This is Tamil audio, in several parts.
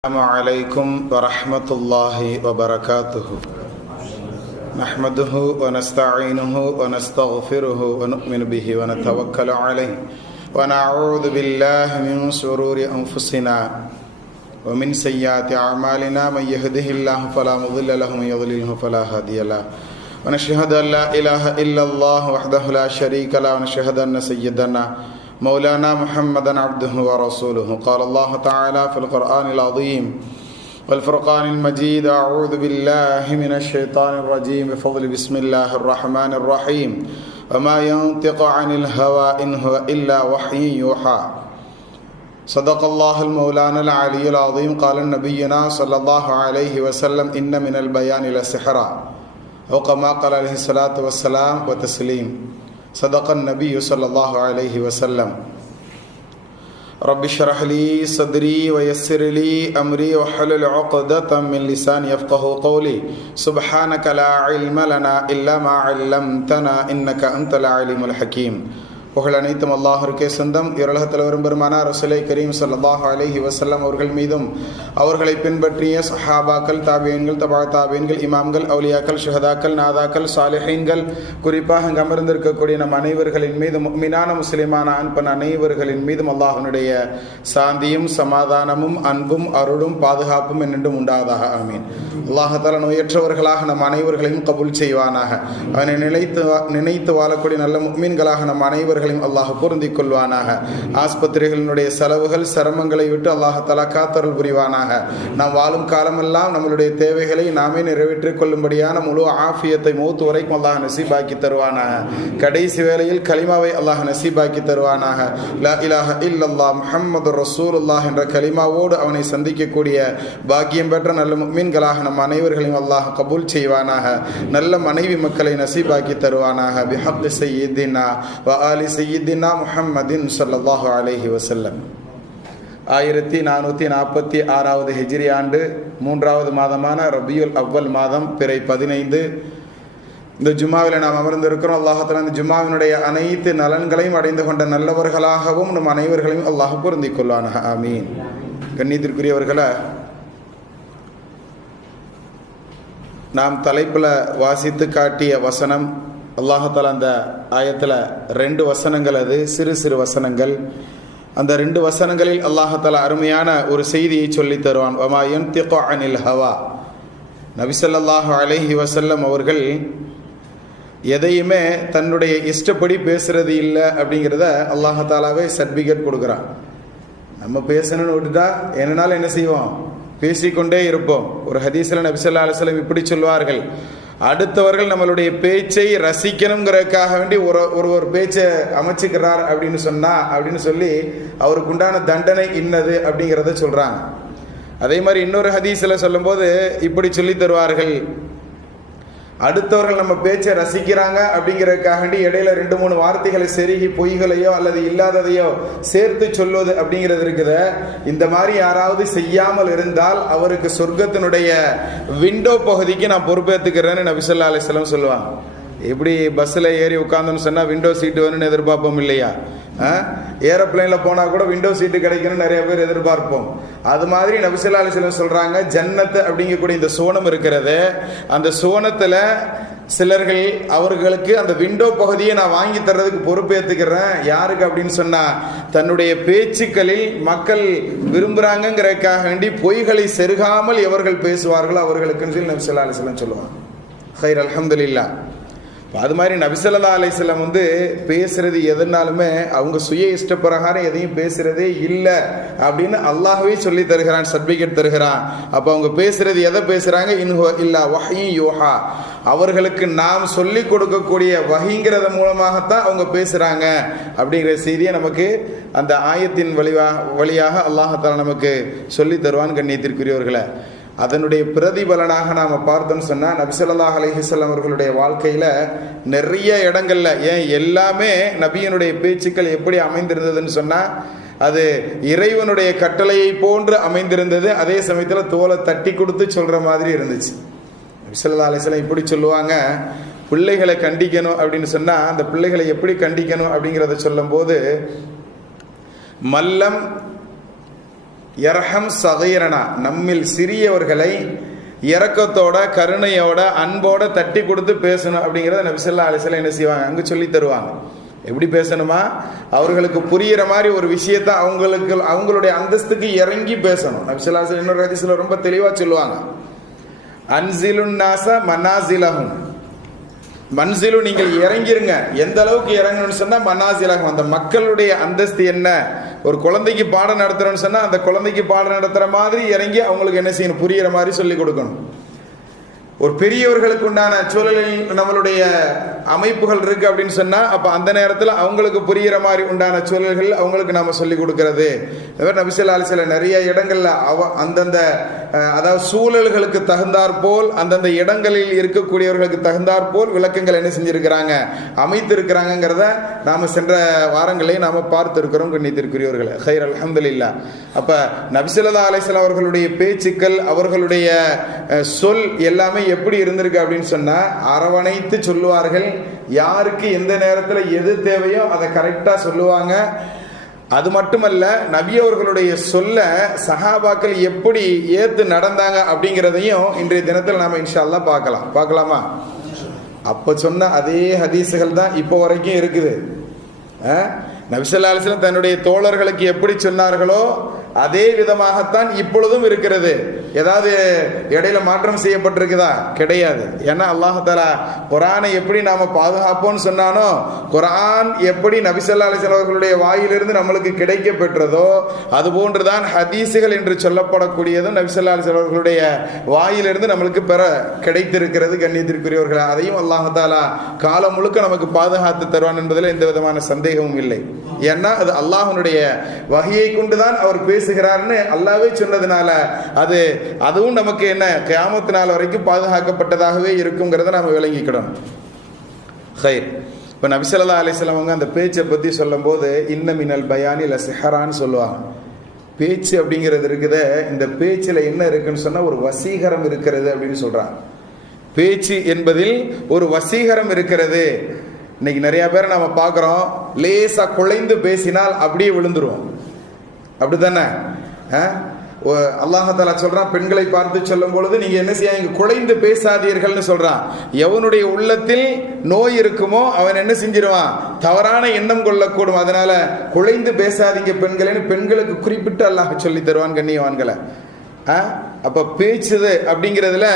السلام عليكم ورحمة الله وبركاته. نحمده ونستعينه ونستغفره ونؤمن به ونتوكل عليه ونعوذ بالله من شرور أنفسنا ومن سيئات أعمالنا. من يهده الله فلا مضل له ومن يضلله فلا هادي له. ونشهد أن لا إله إلا الله وحده لا شريك له. ونشهد أن سيدنا مولانا محمدا عبده ورسوله. قال الله تعالى في القرآن العظيم والفرقان المجيد: أعوذ بالله من الشيطان الرجيم بفضل بسم الله الرحمن الرحيم. وما ينطق عن الهوى إن هو إلا وحي يوحى. صدق الله المولانا العلي العظيم. قال نبينا صلى الله عليه وسلم: إن من البيان لسحرا، أو كما قال عليه الصلاة والسلام وتسليم. صدق النبي صلى الله عليه وسلم. رب اشرح لي صدري ويسر لي أمري واحلل عقدة من لساني يفقهوا قولي. سبحانك لا علم لنا إلا ما علمتنا إنك أنت العليم الحكيم. புகழ் அனைத்தும் அல்லாஹ்விற்கே சொந்தம். இவ்வுலகத்தில் வரும் பெருமானார் ரசூலை கரீம் ஸல்லல்லாஹு அலைஹி வஸல்லம் அவர்கள் மீதும் அவர்களை பின்பற்றிய சஹாபாக்கள், தாபியீன்கள், தபா தாபியீன்கள், இமாம்கள், அவுலியாக்கள், ஷுஹதாக்கள், நாதாக்கள், சாலிஹீன்கள், குறிப்பாக அங்கு அமர்ந்திருக்கக்கூடிய நம் அனைவர்களின் மீதும், முஃமினான முஸ்லிமான ஆண் பெண் அனைவர்களின் மீதும் அல்லாஹ்வினுடைய சாந்தியும் சமாதானமும் அன்பும் அருளும் பாதுகாப்பும் என்னென்றும் உண்டாவதாக. ஆமீன். அல்லாஹ் தஆலா நோயற்றவர்களாக நம் அனைவர்களையும் கபூல் செய்வானாக. அவனை நினைத்து வாழக்கூடிய நல்ல முஃமின்களாக நம் அனைவர்கள் அல்லாஹ் பொருந்திக் கொள்வானாக. ஆஸ்பத்திரிகளினுடைய செலவுகள் சிரமங்களை விட்டு அல்லாஹ் தஆலா காத்தருள் புரிவானாக. நாம் வாழும் காலமெல்லாம் நம்மளுடைய தேவைகளை நாமே நிறைவேற்றிக் கொள்ளும்படியான முழு ஆஃபியத்தை மௌத் வரைக்கும் அல்லாஹ் நசீபாக்கி தருவானாக. கடைசி வேளையில் கலிமாவை அல்லாஹ் நசீபாக்கி தருவானாக. லா இலாஹ இல்லல்லாஹ் முஹம்மது ரசூலுல்லாஹ் என்ற கலிமாவோடு அவனை சந்திக்கக்கூடிய பாக்கியம் பெற்ற நல்ல முஃமின்களாக நம் அனைவர்களையும் அல்லாஹ் கபூல் செய்வானாக. நல்ல மனைவி மக்களை நசீபாக்கி தருவானாக. பிஹக்கி சய்யிதினா வ ஆலி சய்யிதினா முஹம்மதின் ஸல்லல்லாஹு அலைஹி வஸல்லம். 1446வது ஹிஜ்ரி ஆண்டு 3வது மாதமான ரபியுல் அவ்வல் மாதம் பிறை 15. இந்த ஜும்மாவில் நாம் அமர்ந்திருக்கிறோம். அல்லாஹ் தஆலா இந்த ஜும்மாவினுடைய அனைத்து நலன்களையும் அடைந்து கொண்ட நல்லவர்களாகவும் நம் அனைவர்களையும் அல்லாஹ் பொருந்திக் கொள்வானாக. ஆமீன். கண்ணியத்திற்குரியவர்களே, நாம் தலைப்பில் வாசித்து காட்டிய வசனம், அல்லாஹ் தஆலா அந்த ஆயத்தில் 2 வசனங்கள், அது சிறு சிறு வசனங்கள். அந்த 2 வசனங்களில் அல்லாஹ் தஆலா அருமையான ஒரு செய்தியை சொல்லி தருவான். வமா யன்திகு அனில் ஹவா. நபி ஸல்லல்லாஹு அலைஹி வஸல்லம் அவர்கள் எதையுமே தன்னுடைய இஷ்டப்படி பேசுறது இல்லை அப்படிங்கிறத அல்லாஹ் தஆலாவே சர்டிஃபிகேட் கொடுக்குறான். நம்ம பேசணும்னு விட்டுட்டா என்னனாலும் என்ன செய்வோம், பேசிக்கொண்டே இருப்போம். ஒரு ஹதீஸில் நபி ஸல்லல்லாஹு அலைஹி வஸல்லம் இப்படி சொல்வார்கள்: அடுத்தவர்கள் நம்மளுடைய பேச்சை ரசிக்கணுங்கிறதுக்காக வேண்டி ஒரு பேச்சை அமைச்சுக்கிறார் அப்படின்னு சொல்லி அவருக்கு உண்டான தண்டனை இன்னது அப்படிங்கிறத சொல்றாங்க. அதே மாதிரி இன்னொரு ஹதீஸில் சொல்லும்போது இப்படி சொல்லி தருவார்கள்: அடுத்தவர்கள் நம்ம பேச்சை ரசிக்கிறாங்க அப்படிங்கிறதுக்காக வேண்டி இடையில 2-3 வார்த்தைகளை செருகி பொய்களையோ அல்லது இல்லாததையோ சேர்த்து சொல்வது அப்படிங்கிறது இருக்குது. இந்த மாதிரி யாராவது செய்யாமல் இருந்தால் அவருக்கு சொர்க்கத்தினுடைய விண்டோ பகுதிக்கு நான் பொறுப்பேற்றுக்கிறேன்னு நபி ஸல்லல்லாஹு அலைஹி வஸல்லம் சொல்லுவாங்க. எப்படி பஸ்ஸில் ஏறி உட்கார்ந்தோன்னு சொன்னால் விண்டோ சீட்டு வேணும்னு எதிர்பார்ப்போம் இல்லையா? ஏரோப்ளைனில் போனால் கூட விண்டோ சீட்டு கிடைக்கணும்னு நிறைய பேர் எதிர்பார்ப்போம். அது மாதிரி நபி ஸல்லல்லாஹு அலைஹி வஸல்லம் சொல்கிறாங்க, ஜன்னத்து அப்படிங்கக்கூடிய இந்த சுவனம் இருக்கிறது, அந்த சுவனத்தில் சிலர்கள் அவர்களுக்கு அந்த விண்டோ பகுதியை நான் வாங்கி தர்றதுக்கு பொறுப்பேற்றுக்கிறேன். யாருக்கு அப்படின்னு சொன்னால், தன்னுடைய பேச்சுக்களில் மக்கள் விரும்புகிறாங்கங்கிறதுக்காக வேண்டி பொய்களை செருகாமல் எவர்கள் பேசுவார்களோ அவர்களுக்குன்னு சொல்லி நபி ஸல்லல்லாஹு அலைஹி வஸல்லம் சொல்லுவாங்க. ஹைர், அல்ஹம்துலில்லாஹ். அது மாதிரி நபி ஸல்லல்லாஹு அலைஹி வஸல்லம் பேசுறது எதுனாலுமே அவங்க சுய இஷ்ட பிரகாரம் எதையும் பேசுறதே இல்லை அப்படின்னு அல்லாஹ்வே சொல்லி தருகிறான், சர்டிஃபிகேட் தருகிறான். அப்போ அவங்க பேசுறது எதை பேசுறாங்க? இன்ஹுவ இல்லா வஹ்யு யூஹா. அவர்களுக்கு நாம் சொல்லி கொடுக்கக்கூடிய வஹீங்கிறத மூலமாகத்தான் அவங்க பேசுறாங்க அப்படிங்கிற செய்தியை நமக்கு அந்த ஆயத்தின் வழியாக அல்லாஹ் தஆலா நமக்கு சொல்லி தருவான். கண்ணியத்திற்குரியவர்களே, அதனுடைய பிரதிபலனாக நாம் பார்த்தோம்னு சொன்னால், நபி ஸல்லல்லாஹு அலைஹி வஸல்லம் அவர்களுடைய வாழ்க்கையில் நிறைய இடங்கள்ல, ஏன் எல்லாமே நபியினுடைய பேச்சுக்கள் எப்படி அமைந்திருந்ததுன்னு சொன்னால், அது இறைவனுடைய கட்டளையை போன்று அமைந்திருந்தது. அதே சமயத்தில் தோலை தட்டி கொடுத்து சொல்கிற மாதிரி இருந்துச்சு. நபி ஸல்லல்லாஹு அலைஹி வஸல்லம் இப்படி சொல்லுவாங்க: பிள்ளைகளை கண்டிக்கணும் அப்படின்னு சொன்னால், அந்த பிள்ளைகளை எப்படி கண்டிக்கணும் அப்படிங்கிறத சொல்லும் போது, மல்லம் யர்ஹம் சகீரனா, நம்மில் சிறியவர்களை இரக்கத்தோட கருணையோட அன்போட தட்டி கொடுத்து பேசணும் அப்படிங்கிறத நபி ஸல்லல்லாஹு அலைஹி வஸல்லம் என்ன செய்வாங்க, அங்கே சொல்லி தருவாங்க. எப்படி பேசணுமா, அவர்களுக்கு புரிகிற மாதிரி ஒரு விஷயத்த அவங்களுடைய அந்தஸ்துக்கு இறங்கி பேசணும். நபி ஸல்லல்லாஹு அலைஹி வஸல்லம் இன்னொரு ஹதீஸ்ல ரொம்ப தெளிவாக சொல்லுவாங்க, அன்சிலுன் நாஸ மனாசிலஹும், மன்சிலு நீங்கள் இறங்கிருங்க. எந்த அளவுக்கு இறங்கணும்னு சொன்னா மனாசிலஹும், அந்த மக்களுடைய அந்தஸ்து என்ன. ஒரு குழந்தைக்கு பாடம் நடத்துறோம்னு சொன்னா அந்த குழந்தைக்கு பாடம் நடத்துற மாதிரி இறங்கி அவங்களுக்கு என்ன செய்யணும், புரியுற மாதிரி சொல்லி கொடுக்கணும். ஒரு பெரியவர்களுக்கு உண்டான சூழலில் நம்மளுடைய அமைப்புகள் இருக்கு அப்படின்னு சொன்னா அப்ப அந்த நேரத்தில் அவங்களுக்கு புரிகிற மாதிரி உண்டான சூழல்கள் அவங்களுக்கு நாம சொல்லி கொடுக்கிறது. நபி ஸல்லல்லாஹு அலைஹி வஸல்லம் நிறைய இடங்கள்ல அந்தந்த அதாவது சூழல்களுக்கு தகுந்தாற் போல் அந்தந்த இடங்களில் இருக்கக்கூடியவர்களுக்கு தகுந்தாற் போல் விளக்கங்கள் என்ன செஞ்சிருக்கிறாங்க, அமைத்திருக்கிறாங்கிறத நாம சென்ற வாரங்களே நாம பார்த்திருக்கிறோம். கண்ணியத்திற்குரியவர்களே, ஹைர் அல்ஹம்துலில்லாஹ். அப்ப நபி ஸல்லல்லாஹு அலைஹி வஸல்லம் அவர்களுடைய பேச்சுக்கள், அவர்களுடைய சொல் எல்லாமே எப்படி இருந்திருக்கு அப்படின்னு சொன்னா அரவணைத்து சொல்லுவார்கள். யாருக்கு எந்த நேரத்தில் எது தேவையோ அதை கரெக்டா சொல்லுவாங்க. அது மட்டுமல்ல, நபி அவர்களுடைய சொல்ல சஹாபாக்கள் எப்படி ஏத்து நடந்தாங்க அப்படிங்கிறதையும் இன்றைய தினத்தில் நாம இன்ஷா அல்லாஹ் பார்க்கலாமா? அப்ப சொன்ன அதே ஹதீஸுகள் தான் இப்போ வரைக்கும் இருக்குது. நபி ஸல்லல்லாஹு அலைஹி வஸல்லம் தன்னுடைய தோழர்களுக்கு எப்படி சொன்னார்களோ அதே விதமாகத்தான் இப்பொழுதும் இருக்கிறது. ஏதாவது இடையில மாற்றம் செய்யப்பட்டிருக்குதா? கிடையாது. ஏன்னா அல்லாஹ் தஆலா குர்ஆனை எப்படி நாம பாதுகாப்போம்னு சொன்னானோ, குர்ஆன் எப்படி நபி ஸல்லல்லாஹு அலைஹி வஸல்லம் அவர்களுடைய வாயிலிருந்து நம்மளுக்கு கிடைக்க பெற்றதோ அதுபோன்றுதான் ஹதீஸுகள் என்று சொல்லப்படக்கூடியதும் நபி ஸல்லல்லாஹு அலைஹி வஸல்லம் அவர்களுடைய வாயிலிருந்து நம்மளுக்கு பெற கிடைத்திருக்கிறது. கண்ணியத்திற்குரியவர்களே, அதையும் அல்லாஹ் தஆலா காலம் முழுக்க நமக்கு பாதுகாத்து தருவான் என்பதில் எந்த விதமான சந்தேகமும் இல்லை. ஏன்னா அது அல்லாஹ்வுடைய வஹியை கொண்டுதான் அவர் பேசுகிறார்னு அல்லாஹ்வே சொன்னதுனால அதுவும் நமக்கு என்ன கியாமத் நாள் வரைக்கும் பாதுகாக்கப்பட்டதாகவே இருக்குங்கிறத நாம விளங்கிக்கிடணும். ஹைர். இப்போ நபி ஸல்லல்லாஹு அலைஹி வஸல்லம் அவங்க அந்த பேச்சை பற்றி சொல்லும் போது இன்ன மினல் பயானி லசிஹரான்னு சொல்லுவாங்க. பேச்சு அப்படிங்கிறது இருக்குது, இந்த பேச்சில் என்ன இருக்குன்னு சொன்னால் ஒரு வசீகரம் இருக்கிறது அப்படின்னு சொல்கிறாங்க. பேச்சு என்பதில் ஒரு வசீகரம் இருக்கிறது. இன்னைக்கு நிறைய பேர் நம்ம பார்க்குறோம், லேசா குழைந்து பேசினால் அப்படியே விழுந்துருவோம். அப்படித்தானே? அல்லாஹ் தஆலா சொல்றான், பெண்களை பார்த்து சொல்லும் பொழுது நீங்க என்ன செய்ய, குழைந்து பேசாதீர்கள்னு சொல்றான். எவனுடைய உள்ளத்தில் நோய் இருக்குமோ அவன் என்ன செஞ்சிருவான், தவறான எண்ணம் கொள்ளக்கூடும். அதனால குழைந்து பேசாதீங்க பெண்களேன்னு பெண்களுக்கு குறிப்பிட்டு அல்லாஹ் சொல்லி தருவான். கண்ணியவான்களை, அப்ப பேச்சுது அப்படிங்கிறதுல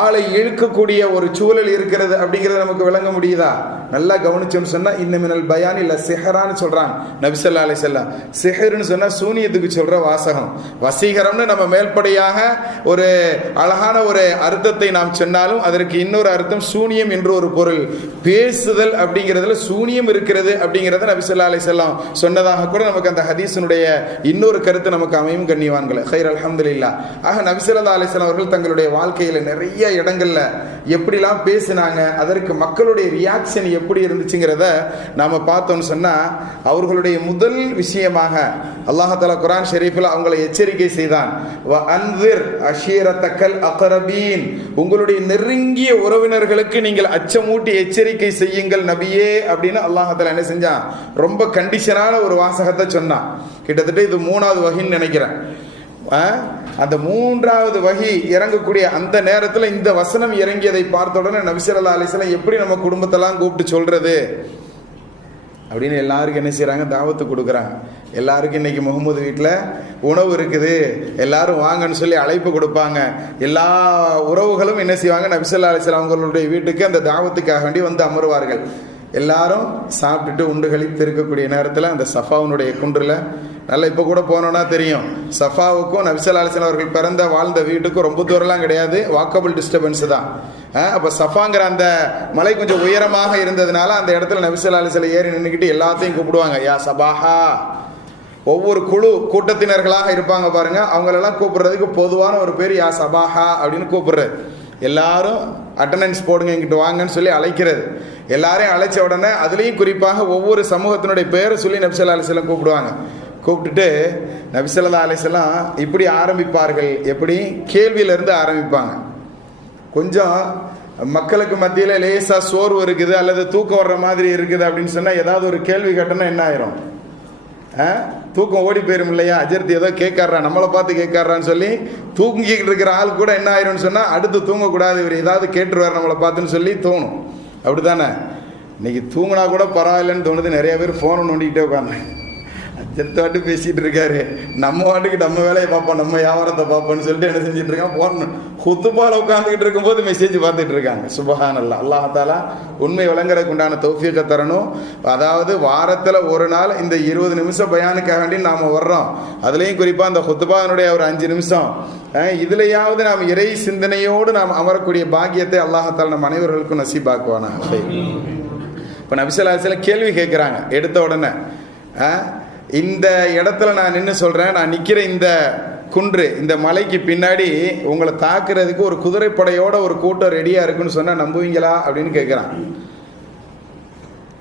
ஆளை இழுக்கக்கூடிய ஒரு சூழல் இருக்கிறது அப்படிங்கறத நமக்கு விளங்க முடியுதா? நல்லா கவனிச்சோம்னு சொன்னா இன்ன மினல் பயான் இல்ல சிஹரான்னு சொல்றாங்க நபி ஸல்லல்லாஹு அலைஹி வஸல்லம். சிஹர்னு சொன்னா சூனியத்துக்கு சொல்ற வாசகம். வசீகரம்னு நம்ம மேல்படையாக ஒரு அழகான ஒரு அர்த்தத்தை நாம் சொன்னாலும் அதற்கு இன்னொரு அர்த்தம் சூனியம் என்று ஒரு பொருள். பேசுதல் அப்படிங்கிறதுல சூனியம் இருக்கிறது அப்படிங்கிறத நபி ஸல்லல்லாஹு அலைஹி வஸல்லம் சொன்னதாக கூட நமக்கு அந்த ஹதீஸினுடைய இன்னொரு கருத்து நமக்கு அமையும். கண்ணியவான்களே, ஹைர் அல்ஹம்துலில்லாஹ். ஆக நபி ஸல்லல்லாஹு அலைஹி வஸல்லம் அவர்கள் தங்களுடைய வாழ்க்கையில நிறைய இடங்கள்ல எப்படிலாம் பேசினாங்க, அதற்கு மக்களுடைய ரியாக்ஷன் எப்படி இருந்துச்சுங்கிறத நாம பார்த்தோம்னு சொன்னா, அவர்களுடைய முதல் விஷயமாக அல்லாஹ் தஆலா குர்ஆன் ஷரீஃபில் அவங்களை எச்சரிக்கை செய்தான். வ அன்விர் அஷீரத்தக்கல் அக்ரபீன், உங்களுடைய நெருங்கிய உறவினர்களுக்கு நீங்கள் அச்சமூட்டி எச்சரிக்கை செய்யுங்கள் நபியே அப்படின்னு அல்லாஹ் தஆலா என்ன செஞ்சான், ரொம்ப கண்டிஷனான ஒரு வாசகத்தை சொன்னான். கிட்டத்தட்ட இது 3வது வஹின்னு நினைக்கிறேன். அந்த 3வது வஹி இறங்கக்கூடிய அந்த நேரத்தில் இந்த வசனம் இறங்கியதை பார்த்த உடனே நபி ஸல்லல்லாஹு அலைஹி வஸல்லம் எப்படி நம்ம குடும்பத்தெல்லாம் கூப்பிட்டு சொல்றது அப்படின்னு எல்லாருக்கும் என்ன செய்யறாங்க, தாவத்து கொடுக்குறாங்க. எல்லாருக்கும் இன்னைக்கு முகமது வீட்டில் உணவு இருக்குது, எல்லாரும் வாங்கன்னு சொல்லி அழைப்பு கொடுப்பாங்க. எல்லா உறவுகளும் என்ன செய்வாங்க, நபி ஸல்லல்லாஹு அலைஹி வஸல்லம் அவங்களுடைய வீட்டுக்கு அந்த தாவத்துக்காக வேண்டி வந்து அமருவார்கள். எல்லாரும் சாப்பிட்டுட்டு உண்டு கழித்து இருக்கக்கூடிய நேரத்தில் அந்த சஃபாவுனுடைய குன்றில் நல்லா இப்போ கூட போனோன்னா தெரியும், சஃபாவுக்கும் நபி ஸல்லல்லாஹு அலைஹி வஸல்லம் அவர்கள் பிறந்த வாழ்ந்த வீட்டுக்கும் ரொம்ப தூரம்லாம் கிடையாது, வாக்கபிள் டிஸ்டர்பன்ஸ் தான். அப்போ சஃபாங்கிற அந்த மலை கொஞ்சம் உயரமாக இருந்ததுனால அந்த இடத்துல நபி ஸல்லல்லாஹு அலைஹி வஸல்லம் ஏறி நின்றுக்கிட்டு எல்லாத்தையும் கூப்பிடுவாங்க, யா சபாஹா. ஒவ்வொரு குழு கூட்டத்தினர்களாக இருப்பாங்க பாருங்க, அவங்களெல்லாம் கூப்பிடுறதுக்கு பொதுவான ஒரு பேர் யா சபாஹா அப்படின்னு கூப்பிடுறது. எல்லாரும் அட்டண்டன்ஸ் போடுங்க, இங்கிட்டு வாங்கன்னு சொல்லி அழைக்கிறது. எல்லாரையும் அழைச்ச உடனே அதுலேயும் குறிப்பாக ஒவ்வொரு சமூகத்தினுடைய பேரை சொல்லி நபி ஸல்லல்லாஹு அலைஹி வஸல்லம் கூப்பிடுவாங்க. கூப்பிட்டுட்டு நபி ஸல்லல்லாஹு அலைஹி வஸல்லம் இப்படி ஆரம்பிப்பார்கள். எப்படி? கேள்வியிலிருந்து ஆரம்பிப்பாங்க. கொஞ்சம் மக்களுக்கு மத்தியில் லேசா சோர்வு இருக்குது அல்லது தூக்கம் வர்ற மாதிரி இருக்குது அப்படின்னு சொன்னால் ஏதாவது ஒரு கேள்வி கேட்டோன்னா என்ன ஆயிரும், தூக்கம் ஓடி போயிரும் இல்லையா? அஜர்த்தி ஏதோ கேட்காரான், நம்மளை பார்த்து கேட்காரான்னு சொல்லி தூங்கிக்கிட்டு இருக்கிற ஆள் கூட என்ன ஆயிரும்னு சொன்னால் அடுத்து தூங்கக்கூடாது, இவர் ஏதாவது கேட்டுருவார் நம்மளை பார்த்துன்னு சொல்லி தோணும். அப்படி தானே? இன்னைக்கு தூங்கினா கூட பரவாயில்லைன்னு தோணுது. நிறைய பேர் ஃபோனை நோண்டிக்கிட்டே உட்காந்து அஜர்த்த வாட்டு பேசிகிட்டு இருக்காரு, நம்ம வாட்டுக்கு நம்ம வேலையை பார்ப்போம், நம்ம வியாபாரத்தை பார்ப்போம்னு சொல்லிட்டு என்ன செஞ்சுட்டு இருக்கான், போன ஹுத்துபால உட்காந்துக்கிட்டு இருக்கும்போது மெசேஜ் பார்த்துட்டு இருக்காங்க. சுபஹானல்லாஹ். அல்லாஹ் தஆலா உண்மை விளங்குறதுக்கு உண்டான தௌஃபீக்கை தரணும். அதாவது வாரத்தில் ஒரு நாள் இந்த 20 நிமிஷம் பயானுக்காக வேண்டி நாம் வர்றோம். அதுலேயும் குறிப்பாக அந்த ஹுத்துபானுடைய ஒரு 5 நிமிஷம் இதுலையாவது நாம் இறை சிந்தனையோடு நாம் அமரக்கூடிய பாக்கியத்தை அல்லாஹ் தஆலா நம் அனைவர்களுக்கும் நசீபாக்குவானா. இப்போ நபி ஸல்லல்லாஹு அலைஹி வஸல்லம் கேள்வி கேட்குறாங்க. எடுத்த உடனே இந்த இடத்துல நான் நின்று சொல்கிறேன், நான் நிற்கிற இந்த குன்று, இந்த மலைக்கு பின்னாடி உங்களை தாக்குறதுக்கு ஒரு குதிரைப்படையோட ஒரு கூட்டம் ரெடியாக இருக்குன்னு சொன்னால் நம்புவீங்களா அப்படின்னு கேட்குறான்.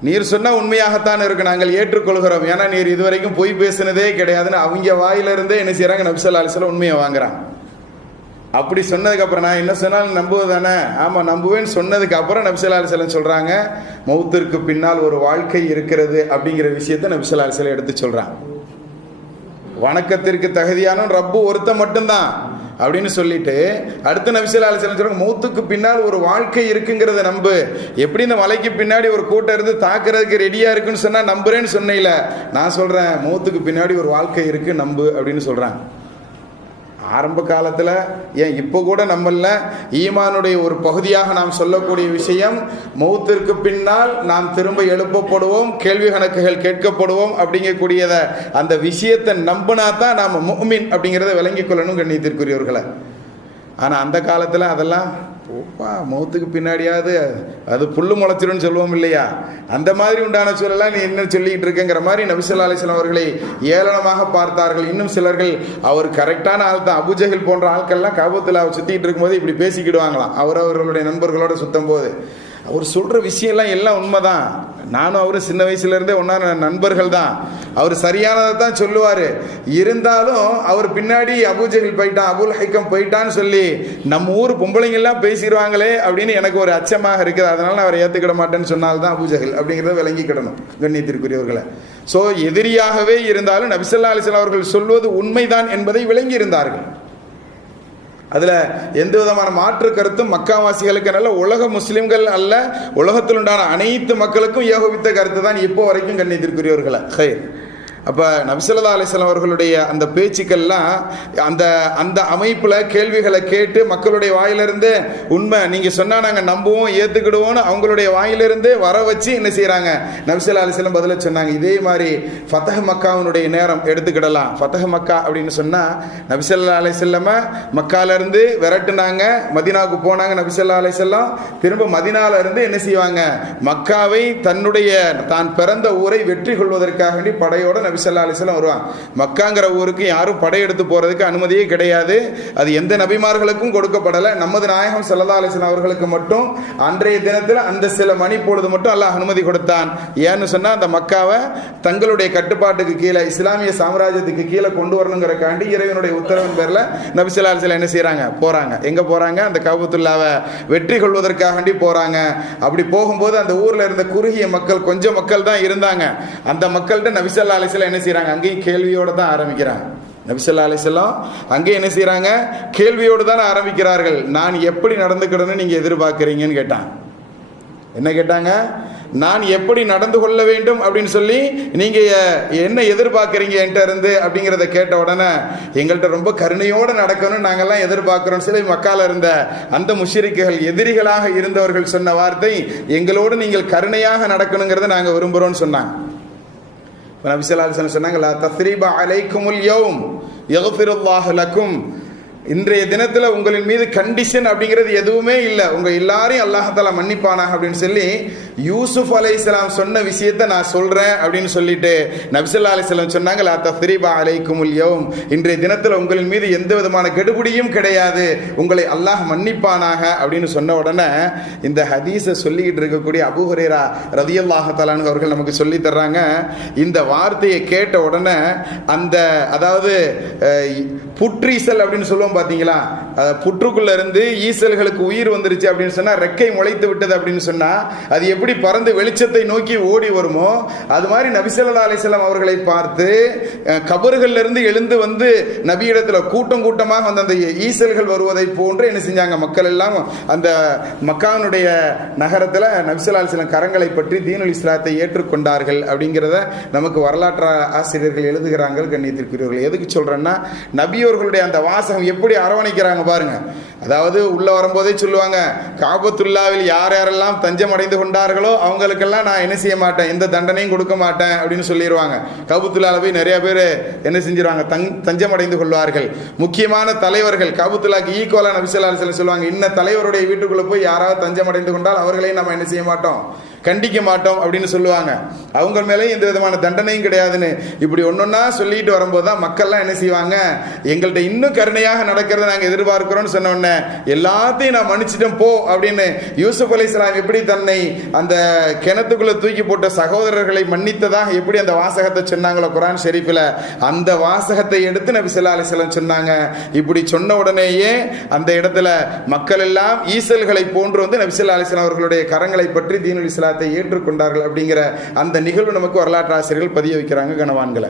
நீர் சொன்னால் உண்மையாகத்தான் இருக்கு, நாங்கள் ஏற்றுக்கொள்கிறோம், ஏன்னா நீர் இதுவரைக்கும் பொய் பேசுனதே கிடையாதுன்னு அவங்க வாயிலிருந்தே என்ன செய்கிறாங்க, நபி ஸல்லல்லாஹு அலைஹி வஸல்லம் உண்மையை வாங்குறான். அப்படி சொன்னதுக்கப்புறம் நான் என்ன சொன்னாலும் நம்புவது தானே? ஆமாம் நம்புவேன்னு சொன்னதுக்கு அப்புறம் நபி ஸல்லல்லாஹு அலைஹி வஸல்லம் சொல்கிறாங்க, மௌத்திற்கு பின்னால் ஒரு வாழ்க்கை இருக்கிறது அப்படிங்கிற விஷயத்தை நபி ஸல்லல்லாஹு அலைஹி வஸல்லம் எடுத்து சொல்கிறான். வணக்கத்திற்கு தகுதியான ரப்பு ஒருத்த மட்டும்தான் அப்படின்னு சொல்லிட்டு அடுத்து நபி ஸல்லல்லாஹு அலைஹி வஸல்லம் சொல்றாங்க, மௌத்துக்கு பின்னால் ஒரு வாழ்க்கை இருக்குங்கிறத நம்பு. எப்படி இந்த மலைக்கு பின்னாடி ஒரு கூட்டம் இருந்து தாக்குறதுக்கு ரெடியா இருக்குன்னு சொன்னா நம்புறேன்னு சொன்னேல, நான் சொல்றேன் மௌத்துக்கு பின்னாடி ஒரு வாழ்க்கை இருக்கு நம்பு அப்படின்னு சொல்றாங்க. ஆரம்ப காலத்தில் ஏன் இப்போ கூட நம்மள ஈமானுடைய ஒரு பகுதியாக நாம் சொல்லக்கூடிய விஷயம், மௌத்திற்கு பின்னால் நாம் திரும்ப எழுப்பப்படுவோம், கேள்வி கணக்குகள் கேட்கப்படுவோம் அப்படிங்கக்கூடியத அந்த விஷயத்தை நம்பினா தான் நாம் முஃமின் அப்படிங்கிறத விளங்கிக் கொள்ளணும் கண்ணியத்திற்குரியவர்களை. ஆனால் அந்த காலத்தில் அதெல்லாம் ஓப்பா மௌத்துக்கு பின்னாடியாவது அது புல்லு முளைச்சிருன்னு சொல்லுவோம் இல்லையா, அந்த மாதிரி உண்டான சூழலாம் நீ என்ன சொல்லிக்கிட்டு இருக்கங்கிற மாதிரி நபி ஸல்லல்லாஹு அலைஹி வஸல்லம் அவர்களை ஏளனமாக பார்த்தார்கள். இன்னும் சிலர்கள் அவர் கரெக்டான ஆள் தான், அபூஜஹல் போன்ற ஆட்கள்லாம் காபத்துல சுற்றிட்டு இருக்கும்போது இப்படி பேசிக்கிடுவாங்களாம். அவர்களுடைய நண்பர்களோட சுத்தும் போது அவர் சொல்கிற விஷயம்லாம் எல்லாம் உண்மைதான், நானும் அவரும் சின்ன வயசுலேருந்தே ஒன்றா நண்பர்கள் தான், அவர் சரியானதை தான் சொல்லுவார். இருந்தாலும் அவர் பின்னாடி அபூஜஹல் போயிட்டான், அபுல் ஹைக்கம் போயிட்டான்னு சொல்லி நம்ம ஊர் பொம்பளைங்கள்லாம் பேசிடுவாங்களே அப்படின்னு எனக்கு ஒரு அச்சமாக இருக்குது. அதனால் நான் அவரை ஏற்றுக்கிட மாட்டேன்னு சொன்னால்தான் அபூஜஹல் அப்படிங்கிறத விளங்கிக்கிடணும் கண்ணியத்திற்குரியவர்களை. ஸோ எதிரியாகவே இருந்தாலும் நபி ஸல்லல்லாஹு அலைஹி வஸல்லம் அவர்கள் சொல்வது உண்மைதான் என்பதை விளங்கி இருந்தார்கள். அதில் எந்த விதமான மாற்று கருத்தும் மக்காவாசிகளுக்கு நல்ல, உலக முஸ்லிம்கள் அல்ல, உலகத்தில் உண்டான அனைத்து மக்களுக்கும் ஏகோபித்த கருத்து தான் இப்போ வரைக்கும் கண்ணியத்திற்குரியவர்களை. அப்போ நபி ஸல்லல்லாஹு அலைஹி வஸல்லம் அவர்களுடைய அந்த பேச்சுக்கள்லாம் அந்த அந்த அமைப்பில் கேள்விகளை கேட்டு மக்களுடைய வாயிலிருந்து உண்மை நீங்கள் சொன்னால் நாங்கள் நம்புவோம் ஏற்றுக்கிடுவோம்னு அவங்களுடைய வாயிலிருந்து வர வச்சு என்ன செய்கிறாங்க, நபி ஸல்லல்லாஹு அலைஹி வஸல்லம் பதில சொன்னாங்க. இதே மாதிரி ஃபதஹ் மக்காவுடைய நேரம் எடுத்துக்கிடலாம். ஃபதஹ் மக்கா அப்படின்னு சொன்னால் நபி ஸல்லல்லாஹு அலைஹி வஸல்லம் மக்காலேருந்து விரட்டுனாங்க, மதீனாவுக்கு போனாங்க. நபி ஸல்லல்லாஹு அலைஹி வஸல்லம் திரும்ப மதீனாவிலிருந்து என்ன செய்வாங்க, மக்காவை தன்னுடைய தான் பிறந்த ஊரை வெற்றி கொள்வதற்காக வேண்டி படையோட நபி ஸல்லல்லாஹு அலைஹி வஸல்லம் வருவாங்க. மக்காங்கிற ஊருக்கு யாரும் படையெடுத்து போறதுக்கு அனுமதியே கிடையாது. அது எந்த நபிமார்களுக்கும் கொடுக்கப்படலை. நமது நாயகம் ஸல்லல்லாஹு அலைஹி வஸல்லம் அவர்களுக்கு மட்டும் அன்றைய தினத்தில் அந்த சில மணி பொழுது மட்டும் அல்லாஹ் அனுமதி கொடுத்தான். ஏன்னு சொன்னா அந்த மக்காவை தங்களுடைய கட்டுப்பாட்டுக்கு கீழே, இஸ்லாமிய சாம்ராஜ்யத்துக்கு கீழே கொண்டு வரணுங்கிறக்காண்டி இறைவனுடைய உத்தரவின் பேர்ல நபி ஸல்லல்லாஹு அலைஹி வஸல்லம் என்ன செய்யறாங்க, போறாங்க. எங்க போறாங்க, அந்த கஅபத்துல்லாவை வெற்றி கொள்வதற்காக வேண்டி போறாங்க. அப்படி போகும்போது அந்த ஊர்ல இருந்த குறுகிய மக்கள், கொஞ்சம் மக்கள் தான் இருந்தாங்க. அந்த மக்கள்கிட்ட நபி ஸல்லல்லாஹு அலைஹி வஸல்லம் என்ன செய்யறாங்க, அங்கேயும் கேள்வியோட தான் ஆரம்பிக்கிறாங்க. நபி ஸல்லல்லாஹு அலைஹி வஸல்லம் அங்கே என்ன செய்யறாங்க, கேள்வியோடு தான் ஆரம்பிக்கிறார்கள். நான் எப்படி நடந்துக்கிடணும்னு நீங்க எதிர்பார்க்கிறீங்கன்னு கேட்டான். என்ன கேட்டாங்க, நான் எப்படி நடந்து கொள்ள வேண்டும் அப்படின்னு சொல்லி நீங்க என்ன எதிர்பார்க்கறீங்க என்கிட்ட இருந்து அப்படிங்கிறத கேட்ட உடனே, எங்கள்கிட்ட ரொம்ப கருணையோடு நடக்கணும் நாங்கெல்லாம் எதிர்பார்க்கிறோம். சில மக்கால இருந்த அந்த முஷ்ரிக்குகள், எதிரிகளாக இருந்தவர்கள் சொன்ன வார்த்தை, எங்களோடு நீங்கள் கருணையாக நடக்கணுங்கிறத நாங்க விரும்புறோம்னு சொன்னாங்க. நபி ஸல்லல்லாஹு அலைஹி வஸல்லம் சொன்னாங்க, லா தஸ்ரீப அலைக்குமுல் யௌம் யக்ஃபிருல்லாஹு லக்கும். இன்றைய தினத்தில் உங்களின் மீது கண்டிஷன் அப்படிங்கிறது எதுவுமே இல்லை, உங்க எல்லாரையும் அல்லாஹ் தஆலா மன்னிப்பானாக அப்படின்னு சொல்லி யூசுப் அலைஹிஸ்ஸலாம் சொன்ன விஷயத்தை நான் சொல்றேன் அப்படின்னு சொல்லிட்டு நபி ஸல்லல்லாஹு அலைஹி வஸல்லம் சொன்னாங்க, லா தஸ்ரீப அலைக்குமுல் யௌம். இன்றைய தினத்தில் உங்களின் மீது எந்த விதமான கெடுபிடியும் கிடையாது, உங்களை அல்லாஹ் மன்னிப்பானாக அப்படின்னு சொன்ன உடனே இந்த ஹதீஸை சொல்லிக்கிட்டு இருக்கக்கூடிய அபூ ஹுரைரா ரலியல்லாஹு தஆலா அன்ஹு அவர்கள் நமக்கு சொல்லி தர்றாங்க. இந்த வார்த்தையை கேட்ட உடனே அந்த, அதாவது புற்றீசல் அப்படின்னு சொல்லுவோம் பாத்தீங்களா, புற்றுக்குள்ள இருந்து ஈசல்களுக்கு உயிர் வந்துருச்சு அப்படின்னு சொன்னா, ரெக்கை முளைத்து விட்டது அப்படின்னு சொன்னா அது எப்படி எப்படி பறந்து வெளிச்சத்தை நோக்கி ஓடி வருமோ அது மாதிரி நபி ஸல்லல்லாஹு அலைஹி வஸல்லம் அவர்களை பார்த்து கபறுகள்ல இருந்து எழுந்து வந்து நபியிடத்துல கூட்டம் கூட்டமாக வந்து அந்த ஈசல்கள் வருவதை போன்று என்ன செஞ்சாங்க, மக்கள் எல்லாம் அந்த மக்கானுடைய நகரத்துல நபி ஸல்லல்லாஹு அலைஹி வஸல்லம் கரங்களை பற்றி தீனுல் இஸ்லாத்தை ஏற்றுக்கொண்டார்கள் அப்படிங்கிறத நமக்கு வரலாற்று ஆசிரியர்கள் எழுதுகிறாங்க. கண்ணியத்திற்குரியவர்கள், எதுக்கு சொல்றேன்னா, நபியவர்களுடைய அந்த வாசகம் எப்படி அரவணைக்கிறாங்க பாருங்க. அதாவது உள்ள வரும்போதே சொல்லுவாங்க, காபத்துல்லாவில் யார் யாரெல்லாம் தஞ்சம் அடைந்து கொண்டார்களோ அவங்களுக்கெல்லாம் நான் என்ன செய்ய மாட்டேன், எந்த தண்டனையும் கொடுக்க மாட்டேன் அப்படின்னு சொல்லிடுவாங்க. காபத்துல்லால போய் நிறைய பேர் என்ன செஞ்சிருவாங்க, தஞ்சம் அடைந்து கொள்வார்கள். முக்கியமான தலைவர்கள் காபத்துல்லாக்கு ஈக்குவலா நபி ஸல்லல்லாஹு அலைஹி வஸல்லம் சொல்லுவாங்க, இன்ன தலைவருடைய வீட்டுக்குள்ள போய் யாராவது தஞ்சம் அடைந்து கொண்டால் அவர்களையும் நம்ம என்ன செய்ய மாட்டோம், கண்டிக்க மாட்டோம் அப்படின்னு சொல்லுவாங்க. அவங்க மேலே எந்த விதமான தண்டனையும் கிடையாதுன்னு இப்படி ஒன்னொன்னா சொல்லிட்டு வரும்போது தான் மக்கள்லாம் என்ன செய்வாங்க, எங்கள்கிட்ட இன்னும் கருணையாக நடக்கிறத நாங்கள் எதிர்பார்க்கிறோம்னு சொன்ன உடனே எல்லாத்தையும் நான் மன்னிச்சிட்டேன் போ அப்படின்னு யூசுப் அலைஹிஸ்ஸலாம் எப்படி தன்னை அந்த கிணத்துக்குள்ள தூக்கி போட்ட சகோதரர்களை மன்னித்ததாக எப்படி அந்த வாசகத்தை சொன்னாங்களோ குர்ஆன் ஷெரீஃபில், அந்த வாசகத்தை எடுத்து நபி ஸல்லல்லாஹு அலைஹி வஸல்லம் சொன்னாங்க. இப்படி சொன்ன உடனேயே அந்த இடத்துல மக்கள் எல்லாம் ஈசல்களை போன்று வந்து நபி ஸல்லல்லாஹு அலைஹி வஸல்லம் அவர்களுடைய கரங்களை பற்றி தீனுல் இஸ்லாம் ஏற்றுக்கொண்டார்கள் அப்படிங்கிற அந்த நிகழ்வு நமக்கு வரலாற்று ஆசிரியர்கள் பதிய வைக்கிறாங்க கனவான்களை.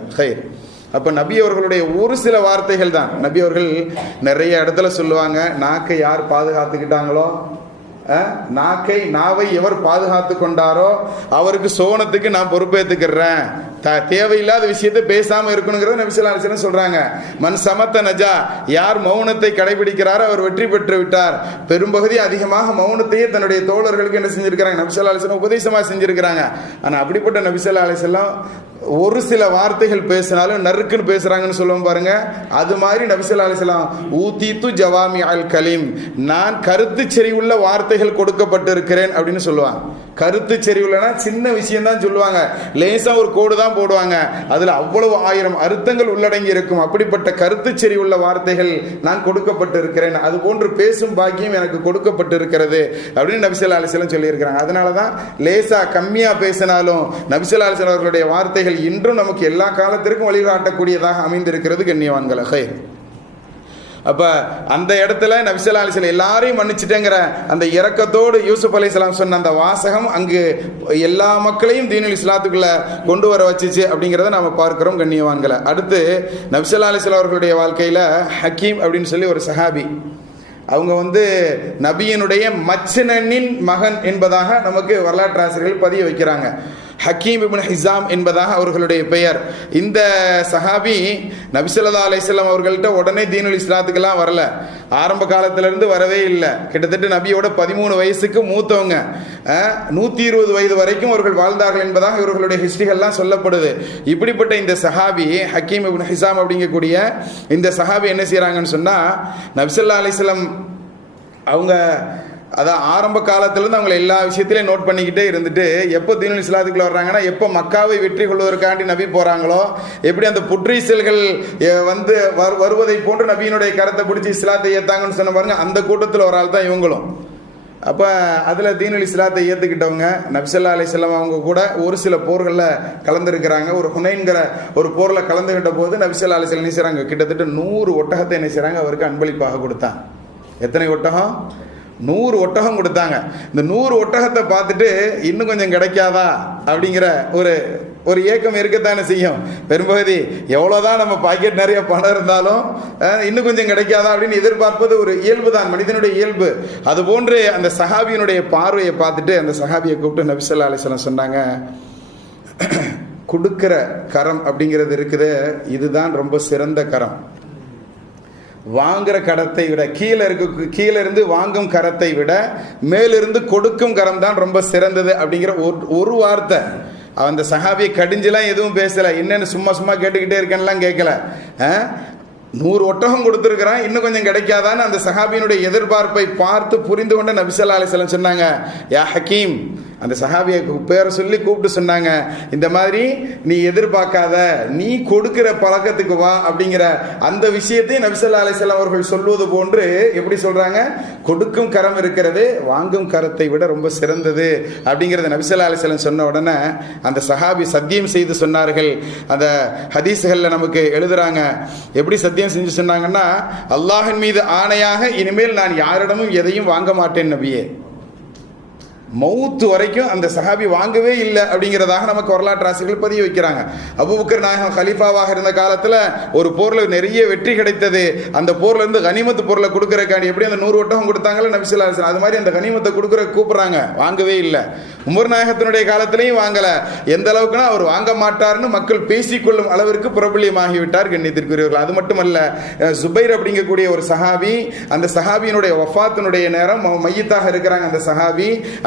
அப்ப நபி அவர்களுடைய ஒரு சில வார்த்தைகள் தான். நபி அவர்கள் நிறைய இடத்துல சொல்லுவாங்க, நாக்கை யார் பாதுகாத்துக்கிட்டாங்களோ, நாவை எவர் பாதுகாத்து கொண்டாரோ அவருக்கு சோனத்துக்கு நான் பொறுப்பேற்றுக்கிறேன், தேவையில்லாத விஷயத்தை பேசாம இருக்கணுங்கிறத நபி ஸல்லல்லாஹு அலைஹி வஸல்லம் சொல்றாங்க. மன் சமத்த நஜா, யார் மௌனத்தை கடைபிடிக்கிறாரோ அவர் வெற்றி பெற்று விட்டார். பெரும்பகுதி அதிகமாக மௌனத்தையே தன்னுடைய தோழர்களுக்கு என்ன செஞ்சிருக்கிறாங்க, நபி ஸல்லல்லாஹு அலைஹி வஸல்லம் உபதேசமா செஞ்சிருக்கிறாங்க. ஆனா அப்படிப்பட்ட நபி ஸல்லல்லாஹு அலைஹி வஸல்லம் ஒரு சில வார்த்தைகள் பேசினாலும் நறுக்குன்னு பேசுறாங்கன்னு சொல்லுவோம் பாருங்க, அது மாதிரி நபி ஸல்லல்லாஹு அலைஹி வஸல்லம் ஊதீது ஜவாமி அல் கலீம், நான் கருத்து செறிவுள்ள வார்த்தைகள் கொடுக்கப்பட்டிருக்கிறேன் அப்படின்னு சொல்லுவாங்க. கருத்து செறிவுள்ளனா சின்ன விஷயம் தான் சொல்லுவாங்க, லேசா ஒரு கோடு தான் போடுவாங்க, அதுல அவ்வளவு 1000 அர்த்தங்கள் உள்ளடங்கி இருக்கும். அப்படிப்பட்ட கருத்து செறிவுள்ள வார்த்தைகள் நான் கொடுக்கப்பட்டிருக்கிறேன், அது போன்று பேசும் பாக்கியம் எனக்கு கொடுக்கப்பட்டிருக்கிறது அப்படின்னு நபி ஸல்லல்லாஹு அலைஹி வஸல்லம் சொல்லியிருக்கிறாங்க. அதனாலதான் லேசா கம்மியா பேசினாலும் நபி ஸல்லல்லாஹு அலைஹி வஸல்லம் அவர்களுடைய வார்த்தைகள் இன்றும் நமக்கு எல்லா காலத்திற்கும் வழிகாட்டக்கூடியதாக அமைந்திருக்கிறது கண்ணியவான்களே. அப்ப அந்த இடத்துல நபி ஸல்லல்லாஹு அலைஹி வஸல்லம் எல்லாரையும் மன்னிச்சிட்டேங்கிற அந்த இரக்கத்தோடு யூசுப் அலைஹிஸ்ஸலாம் சொன்ன அந்த வாசகம் அங்கு எல்லா மக்களையும் தீனுல் இஸ்லாத்துக்குள்ள கொண்டு வர வச்சிச்சு அப்படிங்கிறத நாம பார்க்கிறோம் கண்ணியவான்களை. அடுத்து நபி ஸல்லல்லாஹு அலைஹி வஸல்லம் அவர்களுடைய வாழ்க்கையில ஹக்கீம் அப்படின்னு சொல்லி ஒரு சஹாபி, அவங்க வந்து நபியினுடைய மச்சினனின் மகன் என்பதாக நமக்கு வரலாற்று ஆசிரியர்கள் பதிய வைக்கிறாங்க. ஹக்கீம் இப்னு ஹிஸாம் என்பதாக அவர்களுடைய பெயர். இந்த சஹாபி நபி ஸல்லல்லாஹு அலைஹி வஸல்லம் அவர்கள்ட்ட உடனே தீனுல் இஸ்லாத்துக்கெல்லாம் வரல, ஆரம்ப காலத்திலிருந்து வரவே இல்லை. கிட்டத்தட்ட நபியோட 13 வயசுக்கு மூத்தவங்க, 120 வயது வரைக்கும் அவர்கள் வாழ்ந்தார்கள் என்பதாக இவர்களுடைய ஹிஸ்டரிகள்லாம் சொல்லப்படுது. இப்படிப்பட்ட இந்த சஹாபி ஹக்கீம் இப்னு ஹிஸாம் அப்படிங்கக்கூடிய இந்த சஹாபி என்ன செய்யறாங்கன்னு சொன்னா, நபி ஸல்லல்லாஹு அலைஹி வஸல்லம் அவங்க அதான் ஆரம்ப காலத்திலிருந்து அவங்களை எல்லா விஷயத்திலையும் நோட் பண்ணிக்கிட்டே இருந்துட்டு, எப்போ தீனுல் இஸ்லாத்துக்குள்ள வர்றாங்கன்னா, எப்போ மக்காவை வெற்றி கொள்வதற்காண்டி நபி போறாங்களோ, எப்படி அந்த புற்றீசல்கள் வந்து வருவதை போன்று நபியினுடைய கரத்தை பிடிச்சி இஸ்லாத்தை ஏத்தாங்கன்னு சொன்ன பாருங்க, அந்த கூட்டத்தில் ஒரு ஆள் தான் இவங்களும். அப்போ அதில் தீனுல் இஸ்லாத்தை ஏற்றுக்கிட்டவங்க நபி ஸல்லல்லாஹு அலைஹி வஸல்லம் அவங்க கூட ஒரு சில போர்களில் கலந்துருக்கிறாங்க. ஒரு ஹுனைன்கிற ஒரு போரில் கலந்துகிட்ட போது நபி ஸல்லல்லாஹு அலைஹி வஸல்லம் என்ன செய்கிறாங்க, கிட்டத்தட்ட 100 ஒட்டகத்தை என்ன செய்கிறாங்க அவருக்கு அன்பளிப்பாக கொடுத்தாங்க. எத்தனை ஒட்டகம்? 100 ஒட்டகம் கொடுத்தாங்க. இந்த 100 ஒட்டகத்தை பார்த்துட்டு இன்னும் கொஞ்சம் கிடைக்காதா அப்படிங்கிற ஒரு ஏக்கம் இருக்கத்தானே செய்யும். பெரும்பகுதி எவ்வளோதான் நம்ம பாக்கெட் நிறைய பணம் இருந்தாலும் இன்னும் கொஞ்சம் கிடைக்காதா அப்படின்னு எதிர்பார்ப்பது ஒரு இயல்பு தான், மனிதனுடைய இயல்பு. அதுபோன்று அந்த சஹாபியினுடைய பார்வையை பார்த்துட்டு அந்த சஹாபியை கூப்பிட்டு நபி ஸல்லல்லாஹு அலைஹி வஸல்லம் சொன்னாங்க, கொடுக்கிற கரம் அப்படிங்கிறது இருக்குது, இதுதான் ரொம்ப சிறந்த கரம். வாங்குற கரத்தை விட கீழே இருந்து வாங்கும் கரத்தை விட மேலிருந்து கொடுக்கும் கரம் தான் ரொம்ப சிறந்தது அப்படிங்கிற ஒரு வார்த்தை. அந்த சஹாபியை கடிஞ்செல்லாம் எதுவும் பேசல, என்னன்னு சும்மா சும்மா கேட்டுக்கிட்டே இருக்கேன்லாம் கேட்கல. 100 ஒட்டகம் கொடுத்துருக்கிறான், இன்னும் கொஞ்சம் கிடைக்காதான்னு அந்த சஹாபியினுடைய எதிர்பார்ப்பை பார்த்து புரிந்து கொண்ட நபி ஸல்லல்லாஹு அலைஹி வஸல்லம் சொன்னாங்க, யா ஹக்கீம், அந்த சஹாபியை பேரை சொல்லி கூப்பிட்டு சொன்னாங்க, இந்த மாதிரி நீ எதிர்பார்க்காத, நீ கொடுக்கிற பழக்கத்துக்கு வா அப்படிங்கிற அந்த விஷயத்தை நபி ஸல்லல்லாஹு அலைஹி வஸல்லம் அவர்கள் சொல்வது போன்று எப்படி சொல்றாங்க, கொடுக்கும் கரம் இருக்கிறது வாங்கும் கரத்தை விட ரொம்ப சிறந்தது அப்படிங்கிறத நபி ஸல்லல்லாஹு அலைஹி வஸல்லம் சொன்ன உடனே அந்த சஹாபி சத்தியம் செய்து சொன்னார்கள். அந்த ஹதீஸ்களில் நமக்கு எழுதுறாங்க, எப்படி சத்தியம் செஞ்சு சொன்னாங்கன்னா, அல்லாஹ்வின் மீது ஆணையாக இனிமேல் நான் யாரிடமும் எதையும் வாங்க மாட்டேன் நபியே. மௌத்து வரைக்கும் அந்த சஹாபி வாங்கவே இல்லை அப்படிங்கிறதாக நமக்கு வரலாற்று ஆசிரியர்கள் பதிய வைக்கிறாங்க. அபூபக்கர் நாயகம் கலீஃபாவாக இருந்த காலத்தில் ஒரு போரில் நிறைய வெற்றி கிடைத்தது. அந்த போர்ல இருந்து கனிமத்து பொருளை கொடுக்கறக்காண்டி எப்படி அந்த 100 ஒட்டகம் கொடுத்தாங்களே நபி ஸல்லல்லாஹு அலைஹி வஸல்லம், அது மாதிரி அந்த கனிமத்தை கொடுக்குற கூப்பிடுறாங்க, வாங்கவே இல்லை. உமர் நாயகத்தினுடைய காலத்திலையும் வாங்கல. எந்த அளவுக்குன்னா அவர் வாங்க மாட்டார்னு மக்கள் பேசிக்கொள்ளும் அளவிற்கு பிரபல்யமாகிவிட்டார் கண்ணியத்திற்குரியவர்கள். அது மட்டுமல்ல, ஜுபைர் அப்படிங்கக்கூடிய ஒரு சஹாபி, அந்த சஹாபியினுடைய வஃபாத்தினுடைய நேரம் மையத்தாக இருக்கிறாங்க.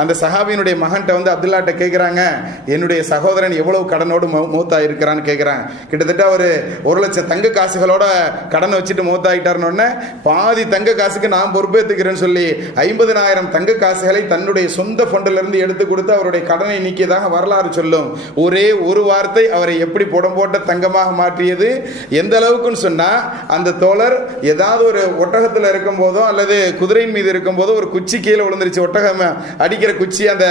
அந்த சஹாபியினுடைய மகன்கிட்ட வந்து அப்துல்லாட்ட கேட்குறாங்க, என்னுடைய சகோதரன் எவ்வளவு கடனோடு மௌத்தா இருக்கிறான்னு கேட்குறாங்க. கிட்டத்தட்ட ஒரு 1,00,000 தங்க காசுகளோட கடனை வச்சுட்டு மௌத்தாகிட்டார்னு, பாதி தங்க காசுக்கு நான் பொறுப்பேற்றுக்கிறேன்னு சொல்லி 50,000 தங்க காசுகளை தன்னுடைய சொந்த ஃபண்டிலிருந்து எடுத்து கொடுத்து அவருடைய கடனை நீக்கியதாக வரலாறு சொல்லும். ஒரே ஒரு வார்த்தை அவரை எப்படி புடம் போட்ட தங்கமாக மாற்றியது. எந்த அளவுக்குன்னு சொன்னா, அந்த தோழர் ஏதாவது ஒரு ஒட்டகத்தில் இருக்கும் போதோ அல்லது குதிரையின் மீது இருக்கும் போதோ ஒரு குச்சி கீழே விழுந்துருச்சு, ஒட்டகம் அடிக்கிற குச்சி, அந்த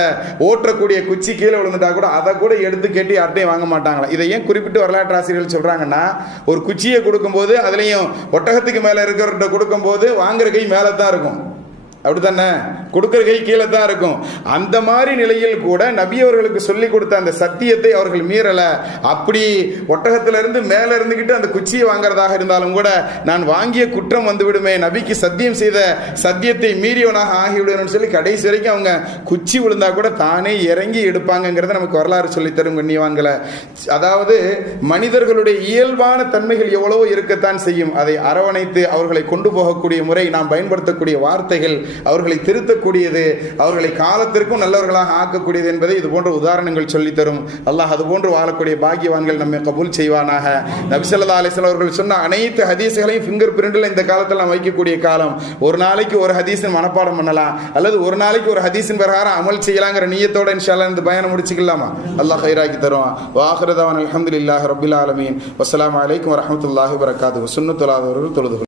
ஓட்டக்கூடிய குச்சி கீழே விழுந்துட்டா கூட அதை கூட எடுத்து கேட்டு யார்ட்டையும் வாங்க மாட்டாங்களா. இதை ஏன் குறிப்பிட்டு வரலாற்று ஆசிரியர்கள் சொல்றாங்கன்னா, ஒரு குச்சியை கொடுக்கும்போது அதுலயும் ஒட்டகத்துக்கு மேல இருக்கிறவர்கிட்ட கொடுக்கும்போது வாங்குற கை மேலே தான் இருக்கும், அப்படித்தானே, கொடுக்கிற கை கீழே தான் இருக்கும். அந்த மாதிரி நிலையில் கூட நபி அவர்களுக்கு சொல்லி கொடுத்த அந்த சத்தியத்தை அவர்கள் மீறல. அப்படி ஒட்டகத்திலிருந்து மேல இருந்துகிட்டு அந்த குச்சியை வாங்குறதாக இருந்தாலும் கூட நான் வாங்கிய குற்றம் வந்து விடுமே, நபிக்கு சத்தியம் செய்த சத்தியத்தை மீறியவனாக ஆகிவிடுவேன் சொல்லி கடைசி வரைக்கும் அவங்க குச்சி விழுந்தா கூட தானே இறங்கி எடுப்பாங்கிறத நமக்கு வரலாறு சொல்லித்தரும் கண்ணியவான்களை. அதாவது மனிதர்களுடைய இயல்பான தன்மைகள் எவ்வளவோ இருக்கத்தான் செய்யும். அதை அரவணைத்து அவர்களை கொண்டு போகக்கூடிய முறை, நாம் பயன்படுத்தக்கூடிய வார்த்தைகள் அவர்களை திருத்தக்கூடியது, அவர்களை காலத்திற்கும் நல்லவர்களாக ஆக்கக்கூடியது என்பதை இது போன்ற உதாரணங்கள் சொல்லித்தரும். அல்லாஹ் அது போன்று வாழக்கூடிய பாக்கியவான்கள் நம்மை கபூல் செய்வானாக. நபி ஸல்லல்லாஹு அலைஹி வஸல்லம் அவர்கள் சொன்ன அனைத்து ஹதீஸ்களையும் ஃபிங்கர் பிரிண்டில் இந்த காலத்தில் நாம் வைக்கக்கூடிய காலம். ஒரு நாளைக்கு ஒரு ஹதீஸின் மனப்பாடம் பண்ணலாம், அல்லது ஒரு நாளைக்கு ஒரு ஹதீஸின் பிரகாரம் அமல் செய்யலாங்கிற நியத்தோட இன்ஷா அல்லாஹ் இந்த பயணம் முடிச்சுக்கலாமா? அல்லாஹ் ஹைராக்கி தருவான். வாஹிரு தஅவானா அல்ஹம்துலில்லாஹி ரப்பில் ஆலமீன். வஸ்ஸலாமு அலைக்கும் வரஹ்மத்துல்லாஹி வபரகாத்துஹு. சுன்னத்துல்லாஹி தொழுது